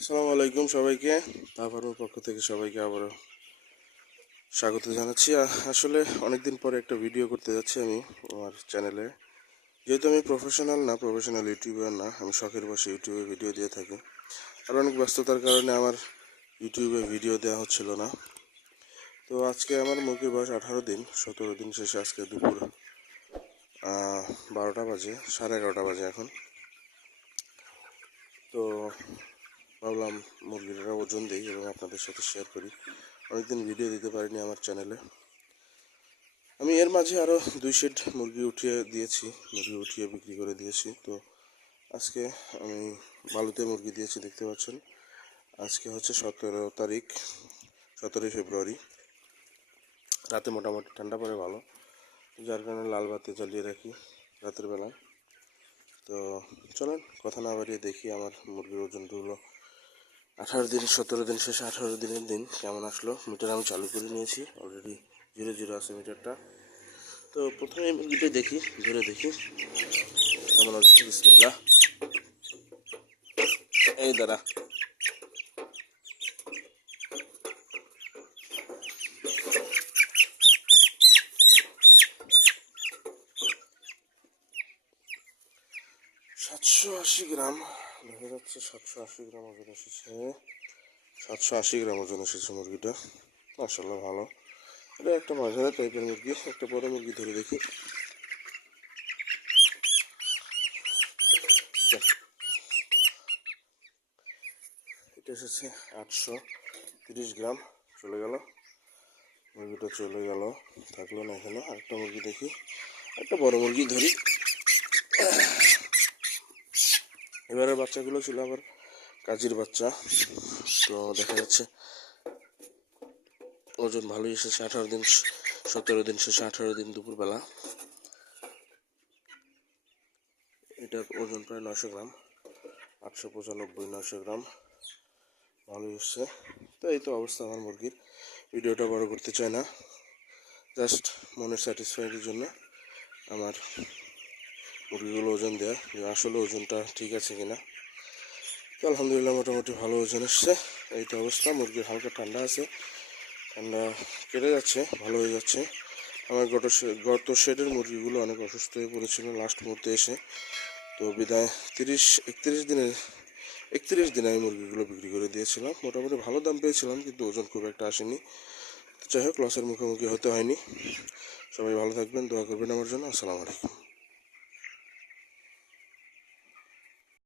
আসসালামু আলাইকুম সবাইকে। তারপরের পক্ষ থেকে সবাইকে আবারও স্বাগত জানাচ্ছি। আসলে অনেকদিন পরে একটা ভিডিও করতে যাচ্ছি আমি আমার চ্যানেলে। যেহেতু আমি প্রফেশনাল ইউটিউবার না, আমি শখের বসে ইউটিউবে ভিডিও দিয়ে থাকি। আর অনেক ব্যস্ততার কারণে আমার ইউটিউবে ভিডিও দেওয়া হচ্ছিল না। তো আজকে আমার মুরগির বয়স 18 দিন, 17 দিন শেষে আজকে দুপুর 12টা বাজে, 11:30 বাজে এখন। তো ভাবলাম মুরগিটার ওজন দিই এবং আপনাদের সাথে শেয়ার করি। অনেকদিন ভিডিও দিতে পারিনি আমার চ্যানেলে। আমি এর মাঝে আরও 2 শেড মুরগি উঠিয়ে বিক্রি করে দিয়েছি। তো আজকে আমি বালুতে মুরগি দিয়েছি, দেখতে পাচ্ছেন। আজকে হচ্ছে 17 ফেব্রুয়ারি। রাতে মোটামুটি ঠান্ডা পড়ে ভালো, যার কারণে লাল বাতি জ্বালিয়ে রাখি রাতের বেলা। তো চলেন কথা না বাড়িয়ে দেখি আমার মুরগির ওজনটা হলো 18 দিন, 17 দিন শেষে 18 দিনের দিন কেমন আসলো। মিটার আমি চালু করে নিয়েছি, অলরেডি 0 আছে মিটারটা। তো প্রথমে মুরগিটা ধরে দেখি কেমন আছে। বিসমিল্লাহ। এই দাঁড়া, 780 গ্রাম দেখা যাচ্ছে। 780 গ্রাম ওজন এসেছে। 780 গ্রাম ওজন এসেছে মুরগিটা। মাশাআল্লাহ ভালো। এটা একটা মাঝারি টাইপের মুরগি। একটা বড় মুরগি ধরে দেখি। এটা এসেছে 830 গ্রাম। চলে গেল মুরগিটা, থাকলো না এখানে। আরেকটা মুরগি দেখি, একটা বড় মুরগি ধরি। এবারের বাচ্চাগুলো ছিল আবার কাজের বাচ্চা। তো দেখা যাচ্ছে ওজন ভালোই এসেছে। 18 দিন, 17 দিন শেষে 18 দিন দুপুরবেলা। এটার ওজন প্রায় 900 গ্রাম, 895, 900 গ্রাম। ভালোই এসছে। তো এই তো অবস্থা আমার মুরগির। ভিডিওটা বড় করতে চাই না, জাস্ট মনের স্যাটিসফাইডের জন্য আমার মুরগিগুলো ওজন দেয়া, যে আসলে ওজনটা ঠিক আছে কিনা। তো আলহামদুলিল্লাহ মোটামুটি ভালো ওজন এসছে। এই তো অবস্থা। মুরগির হালকা ঠান্ডা আছে, ঠান্ডা কেটে যাচ্ছে, ভালো হয়ে যাচ্ছে। আমার গত শেডের মুরগিগুলো অনেক অসুস্থ হয়ে পড়েছিল লাস্ট মুহূর্তে এসে। তো বিদায় 31 দিনে আমি মুরগিগুলো বিক্রি করে দিয়েছিলাম। মোটামুটি ভালো দাম পেয়েছিলাম, কিন্তু ওজন খুব একটা আসেনি। যাই হোক, লসের মুখোমুখি হতে হয়নি। সবাই ভালো থাকবেন, দোয়া করবেন আমার জন্য। আসসালামু আলাইকুম।